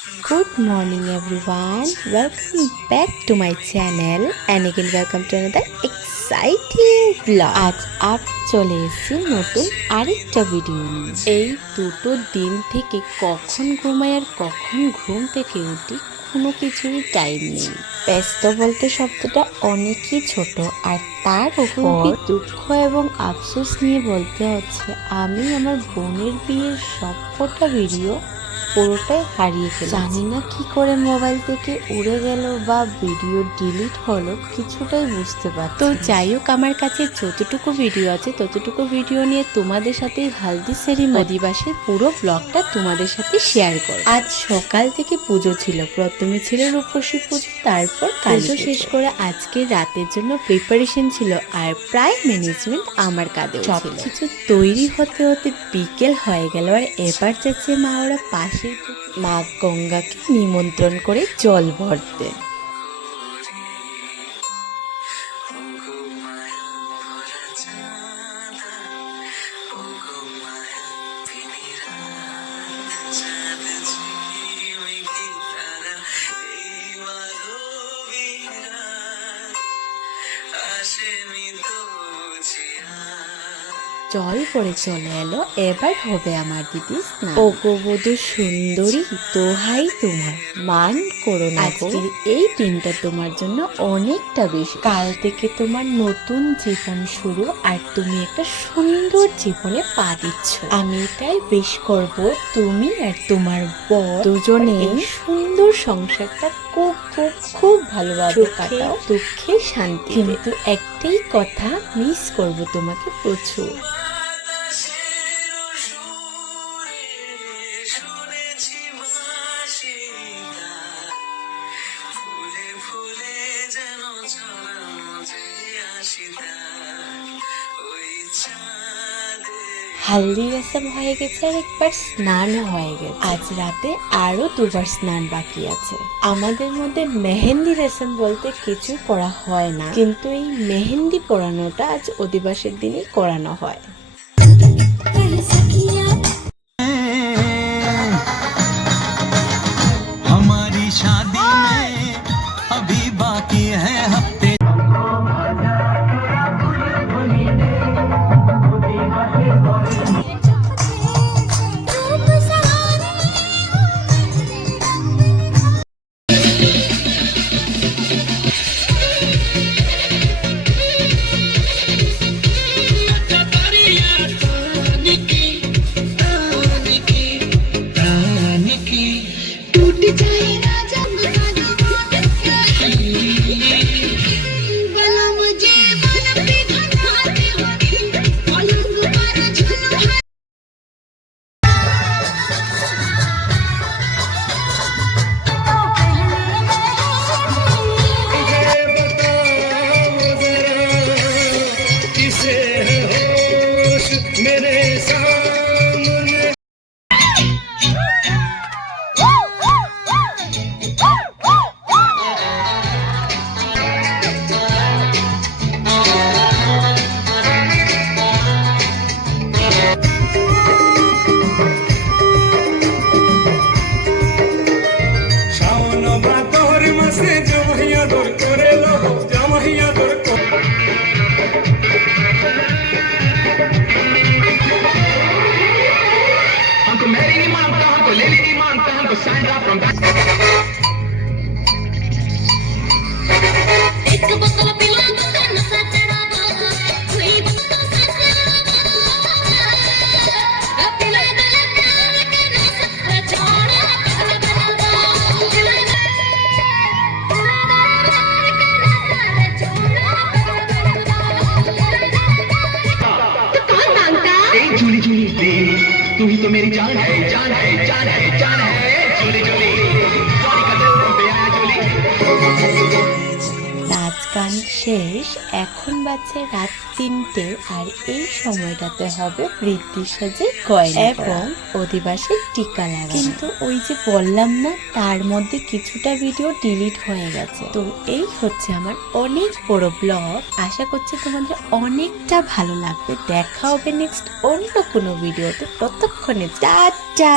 Good morning everyone. Welcome back to my channel and again welcome to another exciting vlog. আজ আপ চলে এসেছি নতুন আরেকটা ভিডিও নিয়ে এই দুটো দিন থেকে কখন ঘুমাই আর কখন ঘুম থেকে উঠি কোনো কিছুরই টাইম নেই ব্যস্ত বলতে শব্দটা অনেকই ছোট আর তার উপর দুঃখ এবং আফসোস নিয়ে বলতে হচ্ছে আমি আমার বোনের বিয়ের সবকটা ভিডিও পুরোটাই হারিয়ে ফেলেছি। জানি না কি করে মোবাইল থেকে উড়ে গেল বা ভিডিও ডিলিট হলো কিছুটাই বুঝতে পারছি তো যাই হোক আমার কাছে যতটুকু ভিডিও আছে ততটুকু ভিডিও নিয়ে তোমাদের সাথে হালদি সেরিম অধিবাসের পুরো ব্লগটা তোমাদের সাথে শেয়ার করো আজ সকাল থেকে পুজো ছিল প্রথমে ছিল রূপসী পুজো তারপর পুজো শেষ করে আজকে রাতের জন্য প্রিপারেশন ছিল আর প্রায় ম্যানেজমেন্ট আমার কাঁধে সব কিছু তৈরি হতে হতে বিকেল হয়ে গেল আর এবার যাচ্ছে মা ওরা পাশের পুকুর- মা গঙ্গাকে নিমন্ত্রণ করে জল ভরতে। জল পড়ে চলে এলো। এবার হবে আমার দিদি স্নান। ও গোবধূ সুন্দরী দোহাই তোমার। মান করো না আজকের এই দিনটা তোমার জন্য অনেকটা বেশি কাল থেকে তোমার নতুন জীবন শুরু আর তুমি একটা সুন্দর জীবনে পা দিচ্ছ। আমি এটাই বেশ করব তুমি আর তোমার বর দুজনে সুন্দর সংসারটা খুব খুব খুব ভালোভাবে কাটাও। দুঃখে শান্তি কিন্তু একটাই কথা মিস করব তোমাকে প্রচুর। হালদি রসম হয়ে গেছে আর একবার স্নানও হয়ে গেছে আজ রাতে আরো দুবার স্নান বাকি আছে আমাদের মধ্যে মেহেন্দি রসম বলতে কিছু করা হয় না কিন্তু এই মেহেন্দি পরানোটা আজ অধিবাসের দিনই করানো হয় हमारी शादी में अभी बाकी है हफ्ते जाएगा শাওন ভাদর মাসে জমাইয়া দর तू ही तो मेरी जान है। जान है जान है जान है। जोली जोली जोली का दिल पे आया जूली গান শেষ এখন বাজছে রাত তিনটে আর এই সময়টাতে হবে বৃদ্ধি সাজে গয়না এবং অধিবাসের টিকা লাগা কিন্তু ওই যে বললাম না তার মধ্যে কিছুটা ভিডিও ডিলিট হয়ে গেছে। তো এই হচ্ছে আমার অনেক বড় ব্লগ আশা করছি তোমাদের অনেকটা ভালো লাগবে। দেখা হবে নেক্সট অন্য কোনো ভিডিওতে ততক্ষণে টাটা!